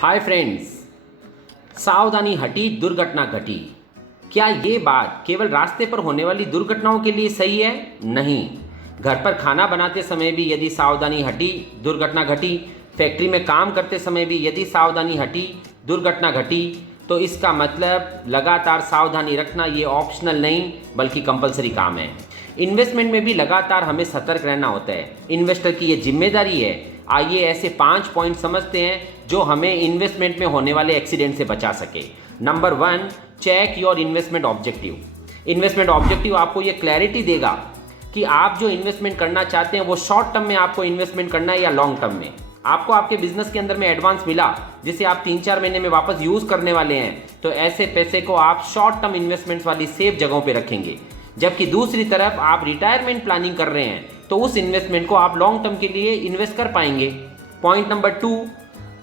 Hi friends, सावधानी हटी दुर्घटना घटी। क्या ये बात केवल रास्ते पर होने वाली दुर्घटनाओं के लिए सही है? नहीं। घर पर खाना बनाते समय भी यदि सावधानी हटी दुर्घटना घटी, फैक्ट्री में काम करते समय भी यदि सावधानी हटी दुर्घटना घटी, तो इसका मतलब लगातार सावधानी रखना ये ऑप्शनल नहीं बल्कि कंपलसरी काम है। इन्वेस्टमेंट में भी लगातार हमें सतर्क रहना होता है, इन्वेस्टर की ये जिम्मेदारी है। आइए ऐसे 5 पॉइंट समझते हैं जो हमें इन्वेस्टमेंट में होने वाले एक्सीडेंट से बचा सके। Number 1, check your investment objective. Investment objective आपको ये क्लैरिटी देगा कि आप जो इन्वेस्टमेंट करना चाहते हैं वो शॉर्ट टर्म में आपको इन्वेस्टमेंट करना है या लॉन्ग टर्म में। आपको आपके बिजनेस के अंदर में एडवांस मिला जिसे आप 3-4 महीने में वापस यूज करने वाले हैं, तो ऐसे पैसे को आप शॉर्ट टर्म इन्वेस्टमेंट्स वाली सेफ जगहों पे रखेंगे। जबकि दूसरी तरफ आप रिटायरमेंट प्लानिंग कर रहे हैं तो उस इन्वेस्टमेंट को आप लॉन्ग टर्म के लिए इन्वेस्ट कर पाएंगे। Point number 2,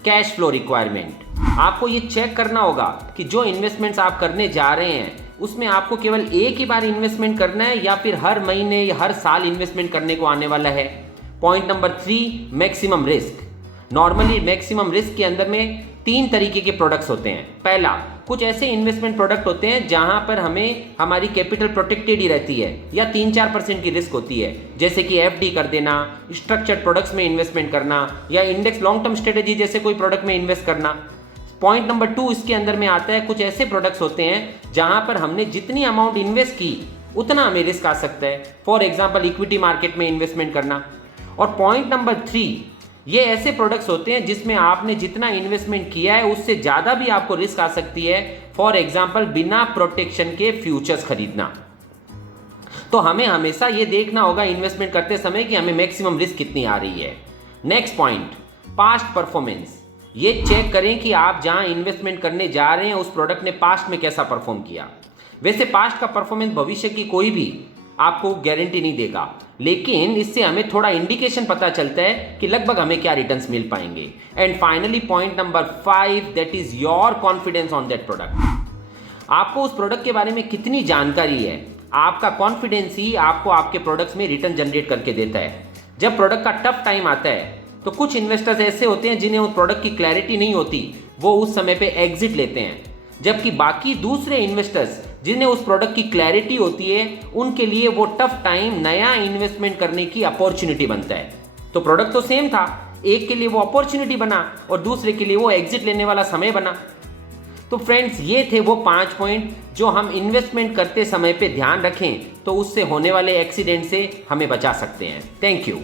cash flow requirement. आपको ये चेक करना होगा कि जो इन्वेस्टमेंट्स आप करने जा रहे हैं उसमें आपको केवल एक ही बार इन्वेस्टमेंट करना है या फिर हर महीने या हर साल इन्वेस्टमेंट करने को आने वाला है। Point number 3, maximum risk. Normally maximum risk के अंदर में 3 तरीके के प्रोडक्ट्स होते हैं। पहला, कुछ ऐसे इन्वेस्टमेंट प्रोडक्ट होते हैं जहां पर हमें हमारी कैपिटल प्रोटेक्टेड ही रहती है या 3-4% की रिस्क होती है, जैसे कि एफडी कर देना, स्ट्रक्चर्ड प्रोडक्ट्स में इन्वेस्टमेंट करना या इंडेक्स लॉन्ग टर्म स्ट्रेटेजी जैसे कोई प्रोडक्ट में इन्वेस्ट करना। पॉइंट नंबर 2 इसके अंदर में आता है, कुछ ऐसे प्रोडक्ट्स होते हैं जहां पर हमने जितनी अमाउंट इन्वेस्ट की उतना हमें रिस्क आ सकता है। फॉर एग्जाम्पल इक्विटी मार्केट में इन्वेस्टमेंट करना। और पॉइंट नंबर 3, ये ऐसे प्रोडक्ट्स होते हैं जिसमें आपने जितना इन्वेस्टमेंट किया है उससे ज़्यादा भी आपको रिस्क आ सकती है। फॉर एग्जाम्पल बिना प्रोटेक्शन के फ्यूचर्स खरीदना। तो हमें हमेशा ये देखना होगा इन्वेस्टमेंट करते समय कि हमें मैक्सिमम रिस्क कितनी आ रही है। Next point, past performance. ये चेक करें कि आप जहां इन्वेस्टमेंट करने जा रहे हैं उस प्रोडक्ट ने पास्ट में कैसा परफॉर्म किया। वैसे पास्ट का परफॉर्मेंस भविष्य की कोई भी आपको गारंटी नहीं देगा, लेकिन इससे हमें थोड़ा इंडिकेशन पता चलता है कि लगभग हमें क्या रिटर्न्स मिल पाएंगे। And finally point number 5, that is your confidence on that product. आपको उस प्रोडक्ट के बारे में कितनी जानकारी है, आपका कॉन्फिडेंस ही आपको आपके प्रोडक्ट्स में रिटर्न जनरेट करके देता है। जब प्रोडक्ट का टफ टाइम आता है तो कुछ इन्वेस्टर्स ऐसे होते हैं जिन्हें उस प्रोडक्ट की क्लैरिटी नहीं होती, वो उस समय पे एग्जिट लेते हैं। जबकि बाकी दूसरे इन्वेस्टर्स जिन्हें उस प्रोडक्ट की क्लैरिटी होती है उनके लिए वो टफ टाइम नया इन्वेस्टमेंट करने की अपॉर्चुनिटी बनता है। तो प्रोडक्ट तो सेम था, एक के लिए वो अपॉर्चुनिटी बना और दूसरे के लिए वो एग्जिट लेने वाला समय बना। तो फ्रेंड्स, ये थे वो 5 पॉइंट जो हम इन्वेस्टमेंट करते समय पे ध्यान रखें तो उससे होने वाले एक्सीडेंट से हमें बचा सकते हैं। Thank you.